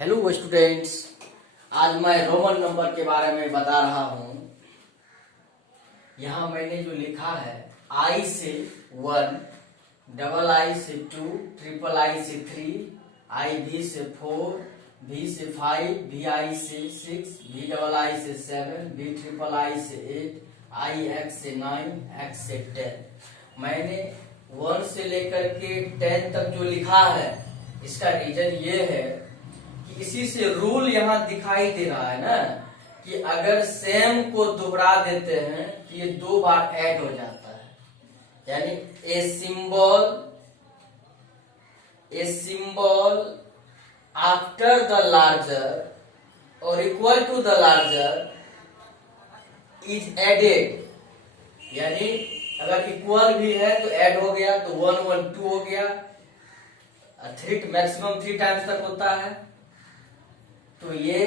Hello students, आज मैं Roman number के बारे में बता रहा हूँ। यहाँ मैंने जो लिखा है आई से 1, डबल आई से 2, ट्रिपल आई से 3, आई भी से 4, भी से 5, भी आई से 6, भी डबल आई से 7, भी ट्रिपल आई से 8, आई एक्स से 9, एक्स से 10। मैंने 1 से लेकर के 10 तक जो लिखा है इसका रीजन ये है कि इसी से रूल यहाँ दिखाई दे रहा है ना कि अगर सेम को दोहरा देते हैं तो ये 2 बार ऐड हो जाता है। यानी A symbol after the larger और equal to the larger is added. यानी अगर इक्वल भी है तो ऐड हो गया, तो 1 1 2 हो गया। 3 मैक्सिमम 3 टाइम्स तक होता है, तो ये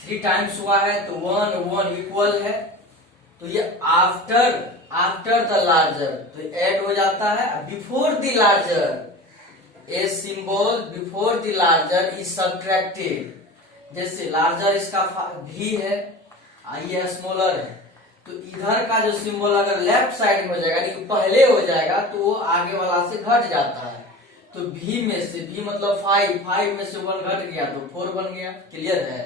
3 टाइम्स हुआ है तो 1 1 इक्वल है, तो ये आफ्टर द लार्जर तो ऐड हो जाता है। Before the larger a symbol before the larger is subtracted. जैसे लार्जर इसका भी है, ये स्मॉलर है, तो इधर का जो सिंबल अगर लेफ्ट साइड में हो जाएगा यानी कि पहले हो जाएगा तो वो आगे वाला से घट जाता है। तो भी में से भी मतलब 5 में से 1 घट गया तो 4 बन गया। क्लियर है?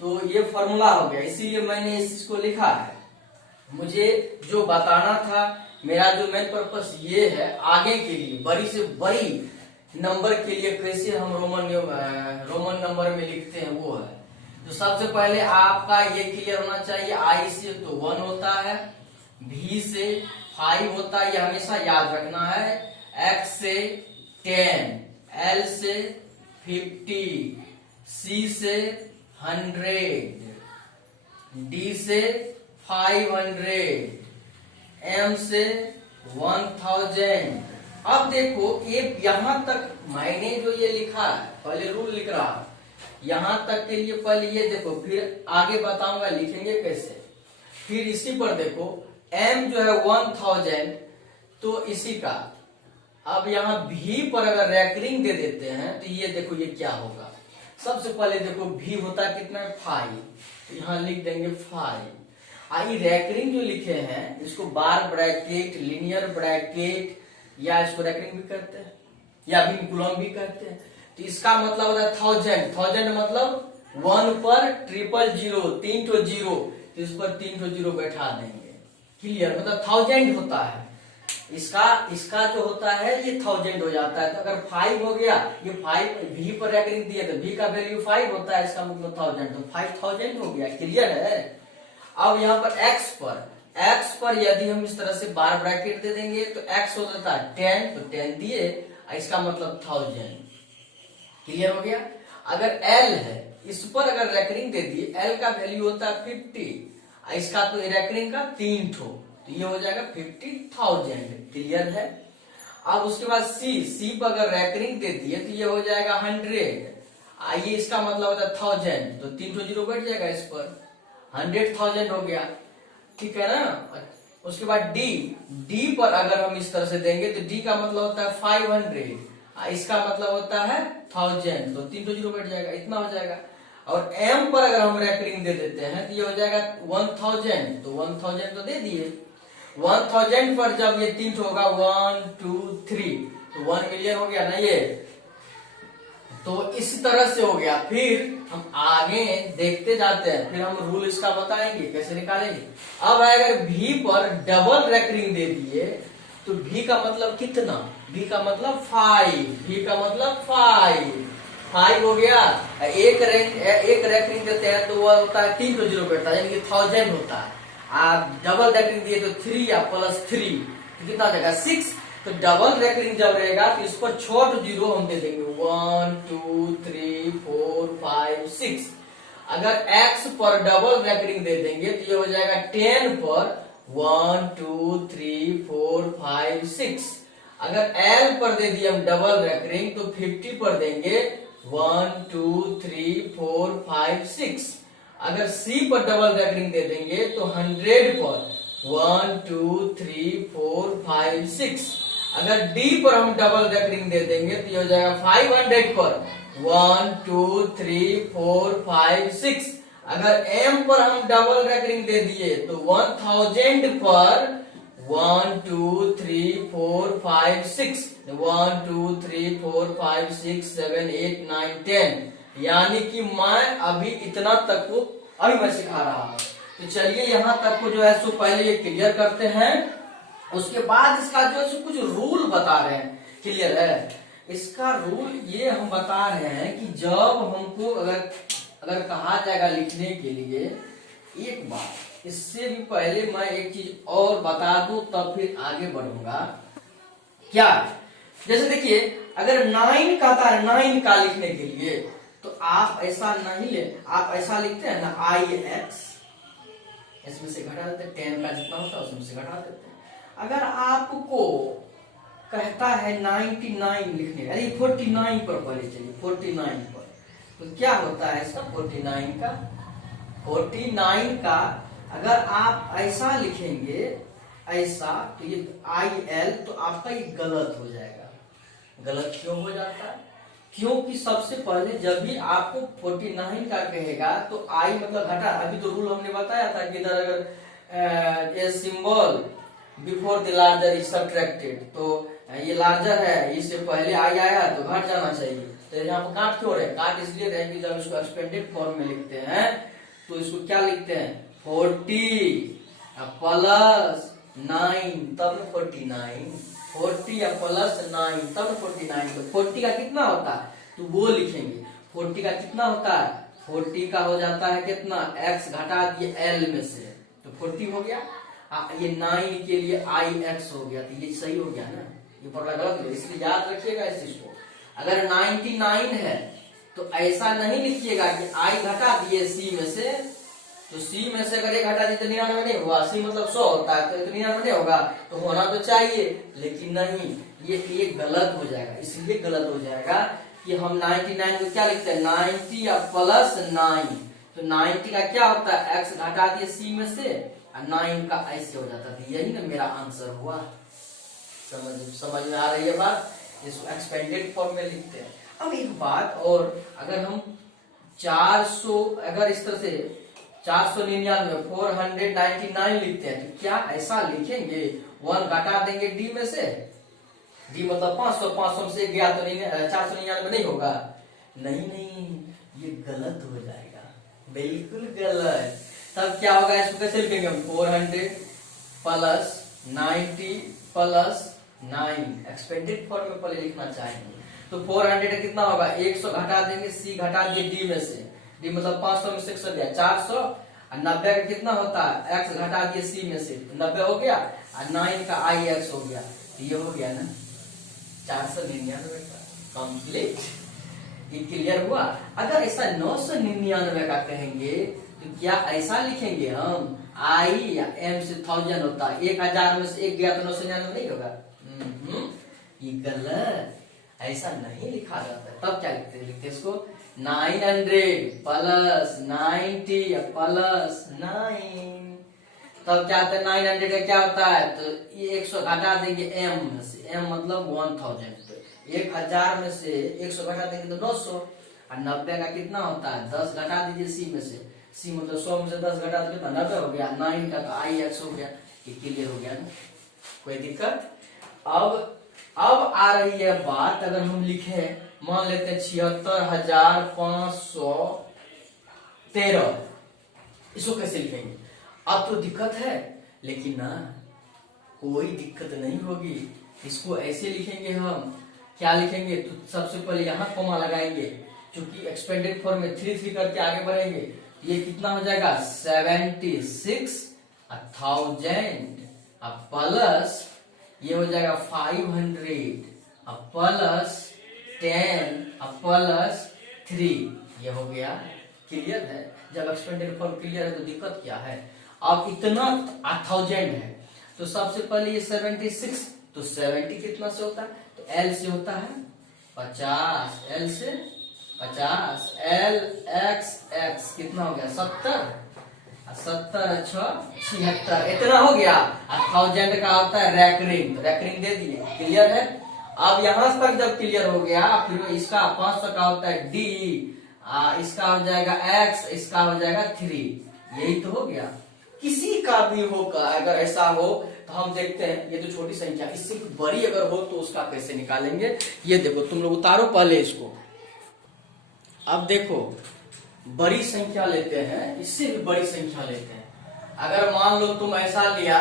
तो ये फॉर्मूला हो गया, इसीलिए मैंने इस चीज को लिखा है। मुझे जो बताना था, मेरा जो मेन पर्पस ये है, आगे के लिए बड़ी से बड़ी नंबर के लिए कैसे हम रोमन नंबर में लिखते हैं वो है। तो सबसे पहले आपका ये क्लियर होना चाहिए, आई से तो 1 होता है, भी से 5 होता है, ये हमेशा याद रखना है। एक्स से 10, एल से 50, सी से 100, डी से 500, एम से 1000। अब देखो ये यहां तक मैंने जो ये लिखा है, पहले रूल लिख रहा है, यहां तक के लिए पहले ये देखो, फिर आगे बताऊंगा लिखेंगे कैसे। फिर इसी पर देखो एम जो है 1000, तो इसी का अब यहाँ भी पर अगर रैकरिंग दे देते हैं तो ये देखो ये क्या होगा। सबसे पहले देखो भी होता है कितना, 5, तो यहाँ लिख देंगे 5। आई रैकरिंग जो लिखे हैं इसको बार ब्रैकेट, लिनियर ब्रैकेट, या इसको रैकरिंग भी करते हैं या विनकुलम भी करते हैं। तो इसका मतलब होता है 1000 मतलब 1 पर 000, 3 ठो 0, तो इस पर 3 ठो 0 बैठा देंगे। क्लियर? मतलब 1000 होता है। इसका जो होता है ये 1000 हो जाता है। तो अगर 5 हो गया, ये 5 भी पर रैकरिंग दिया तो भी का वैल्यू 5 होता है, इसका मतलब 1000, तो 5000 हो गया। क्लियर है? अब यहाँ पर एक्स पर यदि हम इस तरह से बार ब्रैकेट दे देंगे तो एक्स हो जाता है 10, तो 10 दिए, इसका मतलब 1000। क्लियर हो गया? अगर एल है, इस पर अगर रैकरिंग दे दिए, एल का वैल्यू होता है 50, इसका तो रैकरिंग का 3 ठो, तो ये हो जाएगा 50,000। क्लियर है? अब उसके बाद सी पर अगर रैकरिंग दे दिए तो ये हो जाएगा 100, आइए इसका मतलब होता है 1000, तो 3 ठो 0 बैठ जाएगा, इस पर 100,000 हो गया। ठीक है ना? उसके बाद डी पर अगर हम इस तरह से देंगे तो डी का मतलब होता है 500, इसका मतलब होता है 1000, तो 3 ठो 0 बैठ जाएगा, इतना हो जाएगा। और एम पर अगर हम रैकरिंग दे देते हैं तो ये हो जाएगा 1000, तो 1000 तो दे दिए। 1000 पर जब ये 3 होगा 1 2 3, तो 1 मिलियन हो गया ना ये। तो इसी तरह से हो गया। फिर हम आगे देखते जाते हैं, फिर हम रूल इसका बताएंगे कैसे निकालेंगे। अब अगर भी पर डबल रैकरिंग दे दिए तो भी का मतलब कितना, भी का मतलब 5, भी का मतलब 5 हो गया। एक रैकरिंग देते हैं तो वह होता है 3 ठो 0 बैठता है, यानी कि 1000 होता है। आप डबल रैकरिंग दिए तो 3 या +3, तो कितना हो जाएगा 6। तो डबल रैकरिंग जब रहेगा तो इस पर 6 ठो 0 हम दे देंगे, 1 2 3 4 5 6। अगर एक्स पर डबल रैकरिंग दे देंगे तो ये हो जाएगा 10 पर 1 2 3 4 5 6। अगर एल पर दे दिए हम डबल रैकरिंग तो 50 पर देंगे 1 2 3 4 5 6। अगर सी पर डबल रैकरिंग दे देंगे तो 100 पर 1 2 3 4 5 6। अगर डी पर हम डबल रैकरिंग दे देंगे तो ये हो जाएगा 500 पर 1 2 3 4 5 6। अगर m पर हम डबल रैकरिंग दे दिए तो 1000 पर 1 2 3 4 5 6 1 2 3 4 5 6 7 8 9 10, यानी कि मैं अभी इतना तक को अभी मैं सिखा रहा हूं। तो चलिए यहाँ तक को जो है सो पहले ये क्लियर करते हैं, उसके बाद इसका जो है कुछ रूल बता रहे हैं। क्लियर है? इसका रूल ये हम बता रहे हैं कि जब हमको अगर कहा जाएगा लिखने के लिए, एक बात इससे भी पहले मैं एक चीज और बता दूं तब फिर आगे बढ़ूंगा। क्या? जैसे देखिए, अगर 9 कहता है 9 का लिखने के लिए, तो आप ऐसा नहीं ले, आप ऐसा लिखते हैं ना IX, इसमें से घटा देते हैं 10 का जितना होता है उसमें से घटा देते हैं। अगर आपको कहता है 99 लिखने, अरे 49 पर पहले चलिए 49 पर, तो क्या होता है इसका 49 का अगर आप ऐसा लिखेंगे ऐसा, तो ये IL, तो आपका ये गलत हो जाएगा। गलत क्यों हो जाता है? क्योंकि सबसे पहले जब भी आपको 49 का कहेगा तो I मतलब घटा, अभी तो रूल हमने बताया था कि इधर अगर a symbol before the larger is subtracted, तो ये लार्जर है, इससे पहले आई आया तो घट जाना चाहिए। तो यहाँ पर काट क्यों रहे? काट इसलिए रहे कि जब इसको एक्सपेंडेड फॉर्म में लिखते हैं तो इसको क्या लिखते हैं 40 प्लस 9 तब 49, 40 या प्लस 9 तब 49। तो 40 का कितना होता है तो वो लिखेंगे। 40 का कितना होता है? 40 का हो जाता है कितना, x घटा दिए l में से, तो 40 हो गया। ये 9 के लिए IX हो गया, तो ये सही हो गया ना, ये पढ़ना गलत है, इसलिए याद रखिएगा इस चीज को। अगर 99 है तो ऐसा नहीं लिखिएगा कि I घटा दिए C में से, तो C में से अगर 1 घटा दिए तो 99 नहीं हुआ, C मतलब 100 होता है, तो 99 नहीं होगा, तो होना तो चाहिए, लेकिन नहीं, ये गलत हो जाएगा। इसलिए गलत हो जाएगा कि हम 99 को क्या लिखते हैं 90 या प्लस 9, तो 90 का क्या होता है x घटा दिए C में से, 9 का ऐसे हो जाता था। यही ना मेरा आंसर हुआ। समझ में आ रही है बात? इसको एक्सपेंडेड फॉर्म में लिखते हैं। अब एक बात और, अगर हम 400 अगर इस तरह से 499 499 लिखते हैं तो क्या ऐसा लिखेंगे 1 घटा देंगे D में से, D मतलब 500, 500 से गया तो 499 नहीं होगा। नहीं, ये गलत हो जाएगा, बिल्कुल गलत। तब क्या होगा, इसको कैसे लिखेंगे हम 400 प्लस 90 प्लस 9, एक्सपेंडेड फॉर्म में पहले लिखना चाहेंगे। तो 400 कितना होगा, 100 घटा देंगे C घटा दिए D में से, D मतलब 500 में 600 गया 400, और 90 का कितना होता है x घटा दिए C में से, तो 90 हो गया, और 9 का IX हो गया, तो ये हो गया ना 499 का कंप्लीट। ये क्लियर हुआ? अगर ऐसा 999 का कहेंगे तो क्या ऐसा लिखेंगे हम I या M से 1000 होता है, 1000 में से 1 गया तो 999 नहीं होगा। ये गलत, ऐसा नहीं लिखा जाता है। तब क्या लिखते इसको 900 प्लस 90 प्लस 9, तब क्या होता है 900 का क्या होता है, तो ये 100 घटा देंगे M में से, M मतलब 1000, तो 1000 में से 100 घटा देंगे तो 900, और 90 का कितना होता है 10 घटा दीजिए C में से, C मतलब 100 में से 10 घटा दीजिए तो 90 हो गया, 9 का तो IX हो गया। ये क्लियर हो गया ना, कोई दिक्कत? अब आ रही है बात, अगर हम लिखे मान लेते हैं 76,513, इसको कैसे लिखेंगे? अब तो दिक्कत है, लेकिन ना कोई दिक्कत नहीं होगी। इसको ऐसे लिखेंगे हम, क्या लिखेंगे, तो सबसे पहले यहाँ कोमा लगाएंगे, क्योंकि एक्सपेंडेड फॉर्म में 3 करके आगे बढ़ेंगे। ये कितना हो जाएगा 76,000 प्लस ये हो जाएगा 500 प्लस 10 प्लस 3, ये हो गया। क्लियर है? जब एक्सपेंडेड फॉर्म क्लियर है तो दिक्कत क्या है? अब इतना 1000 है तो सबसे पहले ये 76, तो 70 कितना से होता है, तो L से होता है 50, L से 50, L x x कितना हो गया 70, 70 76, इतना हो गया। 1000 का होता है रैकरिंग, तो रैकरिंग दे दिए। क्लियर है? अब यहां तक जब क्लियर हो गया, फिर इसका 500 का होता है डी, इसका हो जाएगा x, इसका हो जाएगा 3। यही तो हो गया। किसी का भी होगा अगर ऐसा हो तो हम देखते हैं, ये तो छोटी संख्या, इससे बड़ी अगर हो तो उसका कैसे निकालेंगे। ये देखो तुम लोग उतारो पहले इसको। अब देखो बड़ी संख्या लेते हैं, इससे भी बड़ी संख्या लेते हैं। अगर मान लो तुम ऐसा लिया,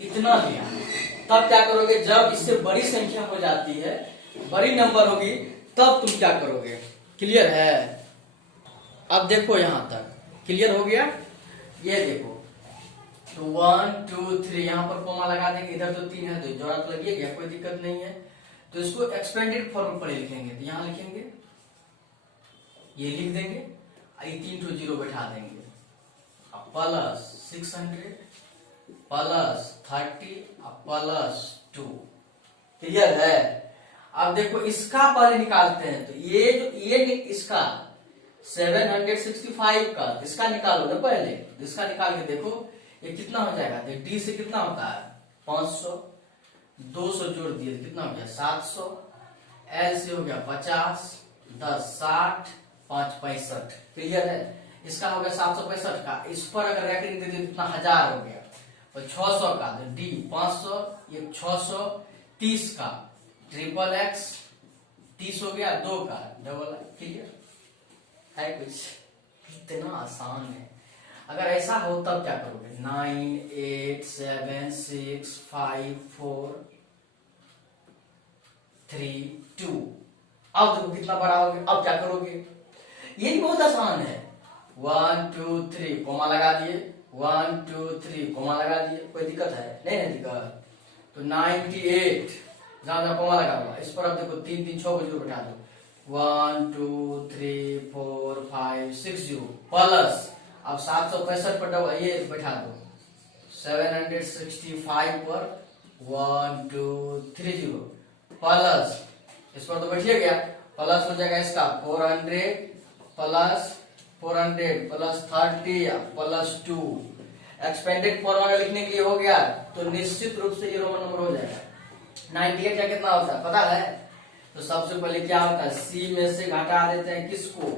इतना लिया, तब क्या करोगे, जब इससे बड़ी संख्या हो जाती है, बड़ी नंबर होगी, तब तुम क्या करोगे। क्लियर है। अब देखो यहां तक क्लियर हो गया। ये देखो तो 1 2 3 यहां पर कोमा लगा देंगे, इधर तो 3 है तो जोड़ा तो लग गया, कोई दिक्कत नहीं है। तो इसको एक्सपेंडेड फॉर्म पर लिखेंगे, तो यहां लिखेंगे, ये लिख देंगे, ये 3 तो 0 बैठा देंगे, प्लस 600 प्लस 30 प्लस 2। क्लियर है। अब देखो इसका पहले निकालते हैं, तो ये इसका 765 का इसका निकालो ना पहले। इसका निकाल के देखो ये कितना हो जाएगा। डी से कितना होता है 500, 200 जोड़ दिए कितना हो गया 700, एल से हो गया 50, 10 60, 5 65। क्लियर है। इसका हो गया 765 का, इस पर अगर रैंकिंग दे दिए कितना 1000 हो गया, और 600 का डी 500, ये 630 का ट्रिपल एक्स 30 हो गया, 2 का डबल। क्लियर है। कुछ इतना आसान है। अगर ऐसा हो तब क्या करोगे, 9 8 7 6 5 4 3 2। अब देखो कितना बड़ा हो गया। अब क्या करोगे, ये भी बहुत आसान है। 1 2 3 कोमा लगा दिए, 1 2 3 कोमा लगा दिए, कोई दिक्कत है नहीं है दिक्कत। तो 98 जहां कोमा लगा हुआ, इस पर अब देखो 3 3 6 को बैठा दो, 1 2 3 4 5 6 0 प्लस अब 765 पर डबल ये बैठा दो, 765 पर 1 2 3 0 प्लस इस पर तो बैठिए गया, प्लस हो जाएगा इसका 400 plus 400 plus 30 plus 2। Expanded formula लिखने के लिए हो गया, तो निश्चित रूप से ये रोमन नंबर हो जाएगा। 98 का कितना होता है पता है। तो सबसे पहले क्या होता है, सी में से घटा देते हैं किसको,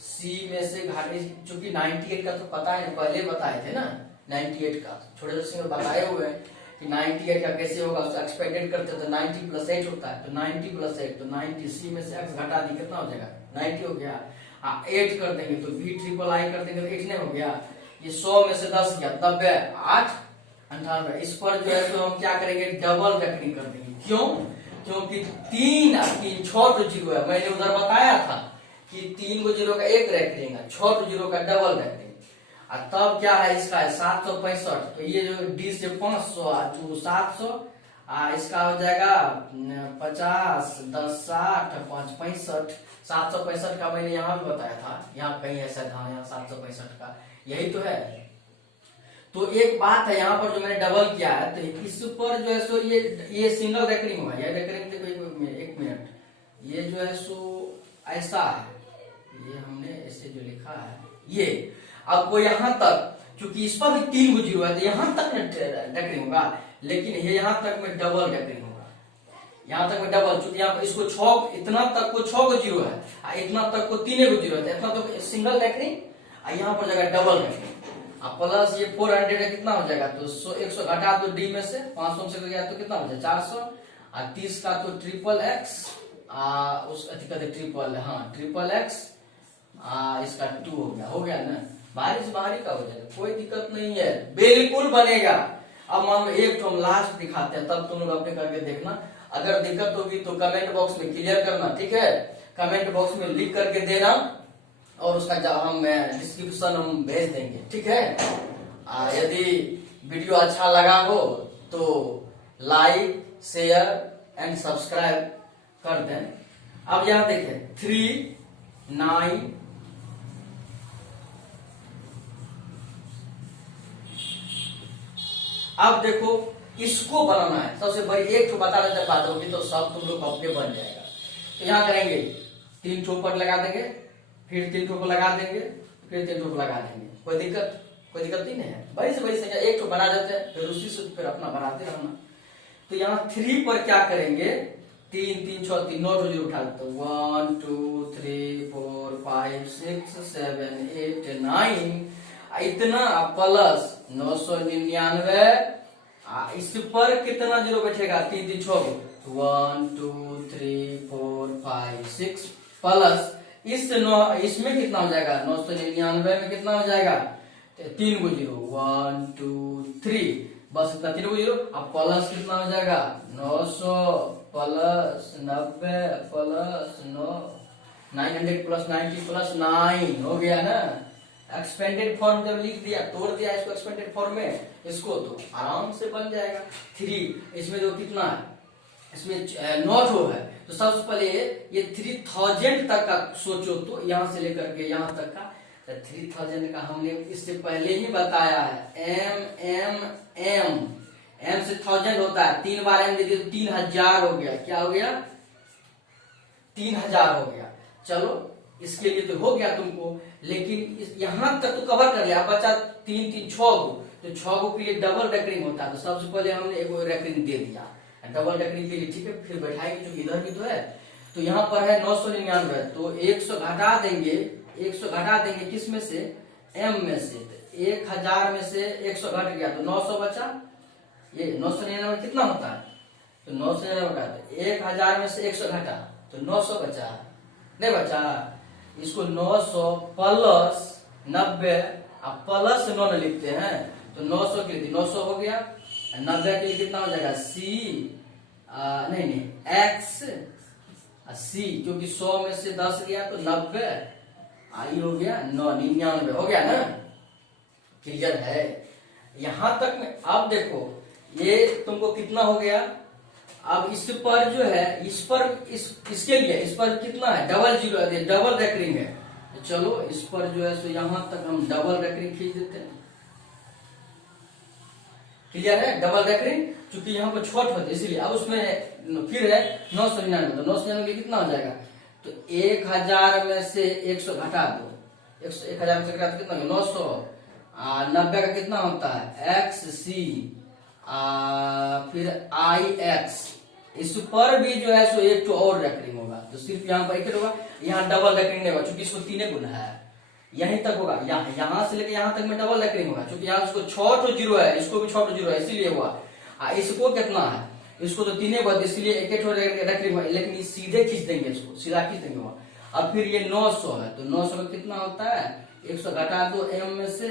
सी में से घाटे, चूंकि 98 का तो पता है, पहले बताए थे ना 98 का, छोटे से बताए हुए हैं कि 98 का कैसे होगा। उसको एक्सपेंडेड करते तो 90 प्लस 8 होता है, तो 90 प्लस 8 तो 90, सी में से एक्स घटा दी कितना हो जाएगा 90 हो गया। 8 कर देंगे तो बी ट्रिपल आई कर देंगे तो 8 नहीं हो गया। ये 100 में से 10 गया 90 8 98। इस पर जो है तो हम क्या करेंगे, डबल रेकरिंग कर देंगे। क्यों, क्योंकि 3 3 6 तो 0 है, मैंने उधर बताया था कि 3 को 0 का एक रेकरिंग है, 6 तो 0 का डबल रेकरिंग। और तब क्या है इसका है 765, तो ये जो डी से 500 जो 700, इसका हो जाएगा 50 10 60 5 65। 765 का मैंने यहाँ भी बताया था, यहाँ कहीं ऐसा था, यहाँ 765 का यही तो है। तो एक बात है यहाँ पर जो मैंने डबल किया है, तो इस पर जो है सो ये सिंगल रेकरिंग हुआ, ये रेकरिंग देखो एक मिनट, ये जो है सो ऐसा है, ये हमने ऐसे जो लिखा है ये। अब को यहाँ तक, क्योंकि इस पर भी 3 को 0 है तो यहाँ तक रेकरिंग होगा, लेकिन ये यहाँ तक में डबल रेकरिंग होगा, यहाँ तक में डबल, क्योंकि यहाँ पर इसको 6 इतना तक को 6 को 0 है, इतना तक को 3 को 0 है, इतना तो सिंगल रेकरिंग, यहाँ पर जगह डबल रेकरिंग। प्लस ये 400 है, कितना हो जाएगा, तो 100 घटा दो डी में से, 500 से गया तो कितना हो जाएगा 400। और 30 का तो ट्रिपल एक्स, उस कहते ट्रिपल, हाँ ट्रिपल एक्स, इसका 2 हो गया ना, बारिश बाहरी का हो जाएगा, कोई दिक्कत नहीं है, बिल्कुल बनेगा। अब मान लो एक तो हम लास्ट दिखाते हैं, तब तुम लोग अपने करके देखना। अगर दिक्कत होगी तो कमेंट बॉक्स में क्लियर करना, ठीक है, कमेंट बॉक्स में लिख करके देना, और उसका जवाब हम डिस्क्रिप्शन हम भेज देंगे, ठीक है। यदि वीडियो अच्छा लगा हो तो लाइक शेयर एंड सब्सक्राइब कर दें। अब यहां देखें 3 9 अब देखो इसको बनाना है, सबसे बड़ी एक तो बता देते बात होगी तो सब तुम लोग अपने बन जाएगा। तो यहां करेंगे 3 ठोप पर लगा देंगे, फिर 3 ठोप लगा देंगे, फिर 3 ठोप लगा देंगे, कोई दिक्कत कोई दिक्कत नहीं है। बड़ी से बड़ी संख्या एक तो बना देते हैं, फिर उसी से फिर अपना बनाते रहना। तो यहाँ 3 पर क्या करेंगे, 3 3 6 3 9 जीरो उठा देते, 1 2 3 4 5 6 7 8 9, इतना प्लस 999, इस पर कितना जीरो बैठेगा, 3 3 6 1 2 3 4 5 6 प्लस इसमें कितना हो जाएगा, 999 में कितना हो जाएगा, 3 गो जीरो, 1 2 3, बस इतना 3 गो जीरो। अब प्लस कितना हो जाएगा, 900 प्लस 90 प्लस 900 प्लस 90 प्लस 9 हो गया ना। एक्सपेंडेड फॉर्म जब लिख दिया, तोड़ दिया इसको एक्सपेंडेड फॉर्म में, इसको तो आराम से बन जाएगा। 3 इसमें जो कितना है, इसमें नॉट हो है, तो सबसे पहले ये 3000 तक का सोचो, तो यहां से लेकर के यहां तक का, 3000 का हमने इससे पहले ही बताया है। एम से 1000 होता है, 3 बार एम दे दिए तो 3000 हो गया। क्या हो गया, 3000 हो गया। चलो इसके लिए तो हो गया तुमको, लेकिन यहां तक तो कवर कर लिया, बचा 3 3 6 गो, तो 6 गो के लिए डबल रेकरिंग होता है, तो सबसे पहले हमने एक रेकरिंग दे दिया डबल रेकरिंग के लिए, ठीक है। फिर बैठाएंगे, जो इधर भी तो है, तो यहाँ पर है 999, तो 100 घटा देंगे, 100 घटा देंगे किस में से, एम में से, 1000 में से 100 घट गया तो 900 बचा। ये 999 कितना होता है, तो 999 का 1000 में से 100 घटा तो 900 बचा, नहीं बचा। इसको 900 प्लस 90, अब प्लस 9 लिखते हैं, तो 900 के लिए 900 हो गया, 90 के लिए कितना हो जाएगा, सी नहीं एक्स सी, क्योंकि 100 में से 10 गया तो 90, आई हो गया 99 हो गया ना। क्लियर है यहां तक में। अब देखो ये तुमको कितना हो गया, अब इस पर जो है, इस पर इसके लिए इस पर कितना है, डबल जीरो, डबल रेकरिंग है, तो चलो इस पर जो है सो यहां तक हम डबल रेकरिंग खींच देते हैं। क्लियर है, डबल रेकरिंग, क्योंकि यहाँ पर छोट होते इसीलिए। अब उसमें फिर है 999, तो 999 कितना हो जाएगा, तो 1000 में से 100 घटा दो, 1000 में से घटा तो कितना, 900, 90 का कितना होता है, एक्स सी, फिर आई एक्स, इस पर भी जो है सो एक तो और रेकरिंग होगा, तो सिर्फ यहाँ पर एक होगा, यहाँ डबल रेकरिंग नहीं होगा, क्योंकि इसको 3 गुना है, यहीं तक होगा, यहाँ से लेके यहाँ तक में डबल रेकरिंग होगा, क्योंकि यहाँ इसको 6 जीरो है, इसको भी 6 जीरो है, इसीलिए हुआ। इसको कितना है, इसको तो 3 बद, इसलिए एक रेकरिंग हुआ, लेकिन सीधे खींच देंगे, इसको सीधा खींच देंगे वहां। अब फिर ये 900 है, तो 900 में कितना होता है, 100 घटा दो एम में से,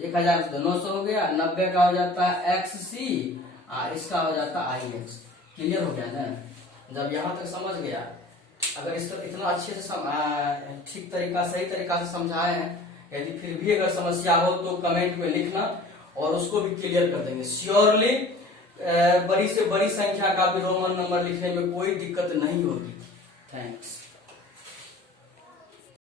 1000 से 900 हो गया, 90 का हो जाता है एक्स सी, इसका हो जाता है आई एक्स। क्लियर हो गया ना। जब यहाँ तक समझ गया, अगर इस तरह इतना अच्छे से ठीक तरीका सही तरीका से समझाए हैं, यदि फिर भी अगर समस्या हो तो कमेंट में लिखना और उसको भी क्लियर कर देंगे श्योरली। बड़ी से बड़ी संख्या का भी रोमन नंबर लिखने में कोई दिक्कत नहीं होगी। थैंक्स।